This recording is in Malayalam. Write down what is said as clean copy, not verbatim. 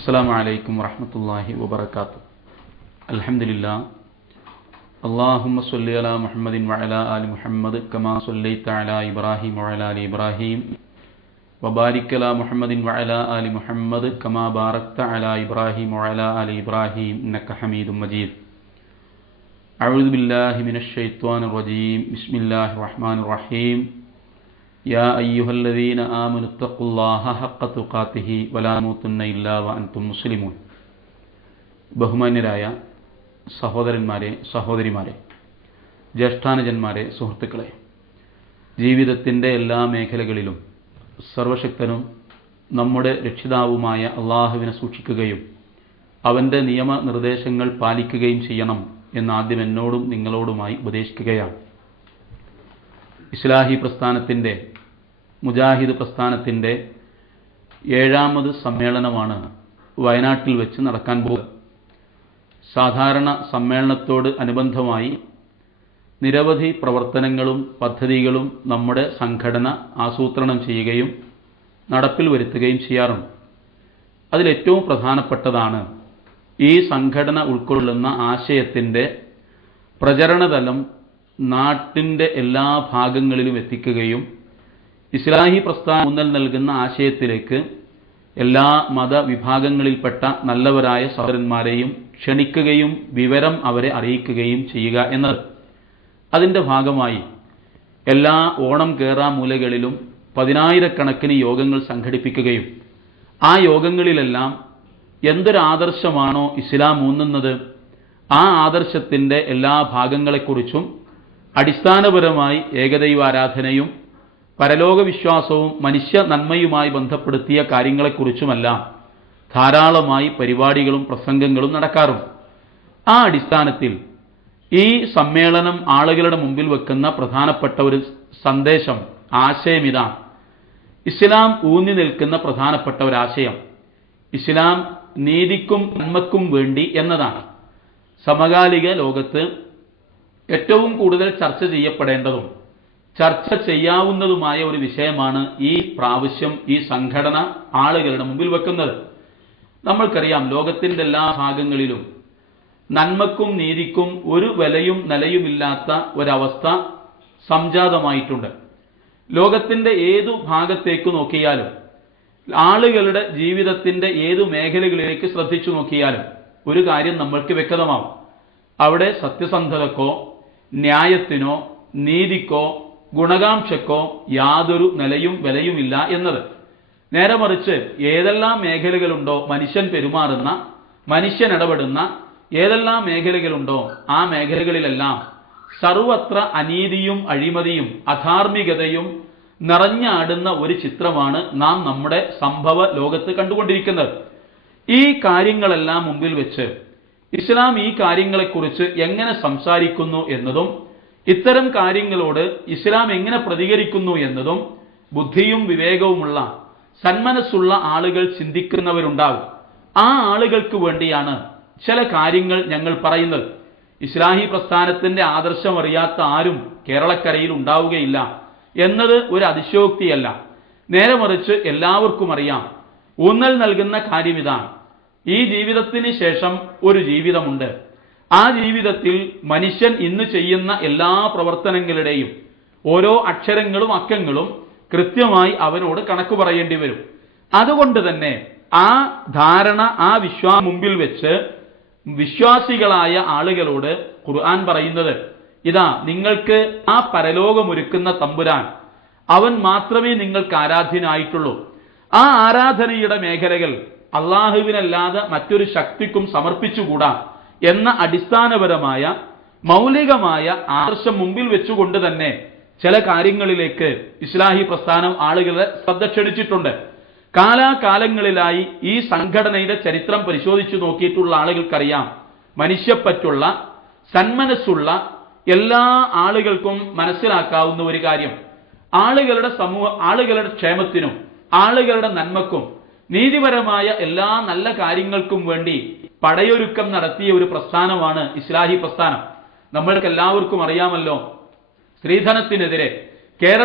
അസ്സലാമു അലൈക്കും വറഹ്മത്തുള്ളാഹി വബറകാതുഹു. അൽഹംദുലില്ലാഹ്. അല്ലാഹുമ്മ സ്വല്ലി അലാ മുഹമ്മദിൻ വഅലാ ആലി മുഹമ്മദ് കമാ സ്വല്ലൈത അലാ ഇബ്രാഹിം വഅലാ ആലി ഇബ്രാഹിം വബാരിക് അലാ മുഹമ്മദിൻ വഅലാ ആലി മുഹമ്മദ് കമാ ബാറക്ത അലാ ഇബ്രാഹിം വഅലാ ആലി ഇബ്രാഹിം ഇന്നക ഹമീദും മജീദ്. അഊദു ബില്ലാഹി മിനശ് ശൈത്വാനിർ റജീം. ബിസ്മില്ലാഹിർ റഹ്മാനിർ റഹീം. യാ അയ്യുഹല്ലദീന ആമനു തഖുല്ലാഹ ഹഖ്ക തുഖാതിഹി വലാ തമൂതുന്ന ഇല്ലാ വഅൻതും മുസ്ലിമൂൻ. ബഹുമാന്യരായ സഹോദരന്മാരെ, സഹോദരിമാരെ, ജ്യേഷ്ഠാനുജന്മാരെ, സുഹൃത്തുക്കളെ, ജീവിതത്തിൻ്റെ എല്ലാ മേഖലകളിലും സർവശക്തനും നമ്മുടെ രക്ഷിതാവുമായ അള്ളാഹുവിനെ സൂക്ഷിക്കുകയും അവൻ്റെ നിയമനിർദ്ദേശങ്ങൾ പാലിക്കുകയും ചെയ്യണം എന്നാദ്യം എന്നോടും നിങ്ങളോടുമായി ഉപദേശിക്കുകയാണ്. ഇസ്ലാഹി പ്രസ്ഥാനത്തിൻ്റെ, മുജാഹിദ് പ്രസ്ഥാനത്തിൻ്റെ 7ാമത് സമ്മേളനമാണ് വയനാട്ടിൽ വെച്ച് നടക്കാൻ പോകുന്നത്. സാധാരണ സമ്മേളനത്തോട് അനുബന്ധമായി നിരവധി പ്രവർത്തനങ്ങളും പദ്ധതികളും നമ്മുടെ സംഘടന ആസൂത്രണം ചെയ്യുകയും നടപ്പിൽ വരുത്തുകയും ചെയ്യാറുണ്ട്. അതിലേറ്റവും പ്രധാനപ്പെട്ടതാണ് ഈ സംഘടന ഉൾക്കൊള്ളുന്ന ആശയത്തിൻ്റെ പ്രചരണതലം നാട്ടിൻ്റെ എല്ലാ ഭാഗങ്ങളിലും എത്തിക്കുകയും ഇസ്ലാഹി പ്രസ്ഥാനം ഊന്നൽ നൽകുന്ന ആശയത്തിലേക്ക് എല്ലാ മതവിഭാഗങ്ങളിൽപ്പെട്ട നല്ലവരായ സഹോദരന്മാരെയും ക്ഷണിക്കുകയും വിവരം അവരെ അറിയിക്കുകയും ചെയ്യുക എന്നത്. അതിൻ്റെ ഭാഗമായി എല്ലാ ഓണം കേറാ മൂലകളിലും 10,000-കണക്കിന് യോഗങ്ങൾ സംഘടിപ്പിക്കുകയും ആ യോഗങ്ങളിലെല്ലാം എന്തൊരാദർശമാണോ ഇസ്ലാം ഊന്നുന്നത് ആ ആദർശത്തിൻ്റെ എല്ലാ ഭാഗങ്ങളെക്കുറിച്ചും അടിസ്ഥാനപരമായി ഏകദൈവാരാധനയും പരലോക വിശ്വാസവും മനുഷ്യ നന്മയുമായി ബന്ധപ്പെടുത്തിയ കാര്യങ്ങളെക്കുറിച്ചുമെല്ലാം ധാരാളമായി പരിപാടികളും പ്രസംഗങ്ങളും നടക്കാറുണ്ട്. ആ അടിസ്ഥാനത്തിൽ ഈ സമ്മേളനം ആളുകളുടെ മുമ്പിൽ വെക്കുന്ന പ്രധാനപ്പെട്ട ഒരു സന്ദേശം, ആശയം ഇതാണ്. ഇസ്ലാം ഊന്നി നിൽക്കുന്ന പ്രധാനപ്പെട്ട ഒരാശയം ഇസ്ലാം നീതിക്കും നന്മക്കും വേണ്ടി എന്നതാണ്. സമകാലിക ലോകത്ത് ഏറ്റവും കൂടുതൽ ചർച്ച ചെയ്യപ്പെടേണ്ടതും ചർച്ച ചെയ്യാവുന്നതുമായ ഒരു വിഷയമാണ് ഈ പ്രാവശ്യം ഈ സംഘടന ആളുകളുടെ മുമ്പിൽ വെക്കുന്നത്. നമ്മൾക്കറിയാം, ലോകത്തിൻ്റെ എല്ലാ ഭാഗങ്ങളിലും നന്മക്കും നീതിക്കും ഒരു വിലയും നിലയുമില്ലാത്ത ഒരവസ്ഥ സംജാതമായിട്ടുണ്ട്. ലോകത്തിൻ്റെ ഏതു ഭാഗത്തേക്ക് നോക്കിയാലും, ആളുകളുടെ ജീവിതത്തിൻ്റെ ഏതു മേഖലകളിലേക്ക് ശ്രദ്ധിച്ചു നോക്കിയാലും ഒരു കാര്യം നമ്മൾക്ക് വ്യക്തമാവും. അവിടെ സത്യസന്ധതക്കോ ന്യായത്തിനോ നീതിക്കോ ഗുണകാംക്ഷക്കോ യാതൊരു നിലയും വിലയുമില്ല എന്നത്. നേരെ മറിച്ച് ഏതെല്ലാം മേഖലകളുണ്ടോ മനുഷ്യൻ പെരുമാറുന്ന, മനുഷ്യൻ ഇടപെടുന്ന ഏതെല്ലാം മേഖലകളുണ്ടോ ആ മേഖലകളിലെല്ലാം സർവത്ര അനീതിയും അഴിമതിയും അധാർമികതയും നിറഞ്ഞാടുന്ന ഒരു ചിത്രമാണ് നാം നമ്മുടെ സംഭവ ലോകത്ത് കണ്ടുകൊണ്ടിരിക്കുന്നത്. ഈ കാര്യങ്ങളെല്ലാം മുമ്പിൽ വെച്ച് ഇസ്ലാം ഈ കാര്യങ്ങളെക്കുറിച്ച് എങ്ങനെ സംസാരിക്കുന്നു എന്നതും ഇത്തരം കാര്യങ്ങളോട് ഇസ്ലാം എങ്ങനെ പ്രതികരിക്കുന്നു എന്നതും ബുദ്ധിയും വിവേകവുമുള്ള സന്മനസ്സുള്ള ആളുകൾ ചിന്തിക്കുന്നവരുണ്ടാകും. ആ ആളുകൾക്ക് വേണ്ടിയാണ് ചില കാര്യങ്ങൾ ഞങ്ങൾ പറയുന്നത്. ഇസ്ലാഹി പ്രസ്ഥാനത്തിന്റെ ആദർശം അറിയാത്ത ആരും കേരളക്കരയിൽ ഉണ്ടാവുകയില്ല എന്നത് ഒരു അതിശയോക്തിയല്ല. നേരെ മറിച്ച് എല്ലാവർക്കും അറിയാം. ഊന്നൽ നൽകുന്ന കാര്യം ഇതാണ്: ഈ ജീവിതത്തിന് ശേഷം ഒരു ജീവിതമുണ്ട്. ആ ജീവിതത്തിൽ മനുഷ്യൻ ഇന്ന് ചെയ്യുന്ന എല്ലാ പ്രവർത്തനങ്ങളുടെയും ഓരോ അക്ഷരങ്ങളും അക്കങ്ങളും കൃത്യമായി അവനോട് കണക്ക് പറയേണ്ടി വരും. അതുകൊണ്ട് തന്നെ ആ ധാരണ, ആ വിശ്വാസം മുമ്പിൽ വെച്ച് വിശ്വാസികളായ ആളുകളോട് ഖുർആൻ പറയുന്നത് ഇതാ, നിങ്ങൾക്ക് ആ പരലോകമൊരുക്കുന്ന തമ്പുരാൻ, അവൻ മാത്രമേ നിങ്ങൾക്ക് ആരാധ്യനായിട്ടുള്ളൂ. ആ ആരാധനയുടെ മേഖലകൾ അള്ളാഹുവിനല്ലാതെ മറ്റൊരു ശക്തിക്കും സമർപ്പിച്ചുകൂടാ എന്ന അടിസ്ഥാനപരമായ മൗലികമായ ആദർശം മുമ്പിൽ വെച്ചുകൊണ്ട് തന്നെ ചില കാര്യങ്ങളിലേക്ക് ഇസ്ലാഹി പ്രസ്ഥാനം ആളുകളെ ശ്രദ്ധ ക്ഷണിച്ചിട്ടുണ്ട്. കാലാകാലങ്ങളിലായി ഈ സംഘടനയുടെ ചരിത്രം പരിശോധിച്ചു നോക്കിയിട്ടുള്ള ആളുകൾക്കറിയാം, മനുഷ്യപ്പറ്റുള്ള സന്മനസ്സുള്ള എല്ലാ ആളുകൾക്കും മനസ്സിലാക്കാവുന്ന ഒരു കാര്യം, ആളുകളുടെ ക്ഷേമത്തിനും ആളുകളുടെ നന്മക്കും നീതിപരമായ എല്ലാ നല്ല കാര്യങ്ങൾക്കും വേണ്ടി പടയൊരുക്കം നടത്തിയ ഒരു പ്രസ്ഥാനമാണ് ഇസ്ലാഹി പ്രസ്ഥാനം. നമ്മൾക്ക് എല്ലാവർക്കും അറിയാമല്ലോ, സ്ത്രീധനത്തിനെതിരെ കേരള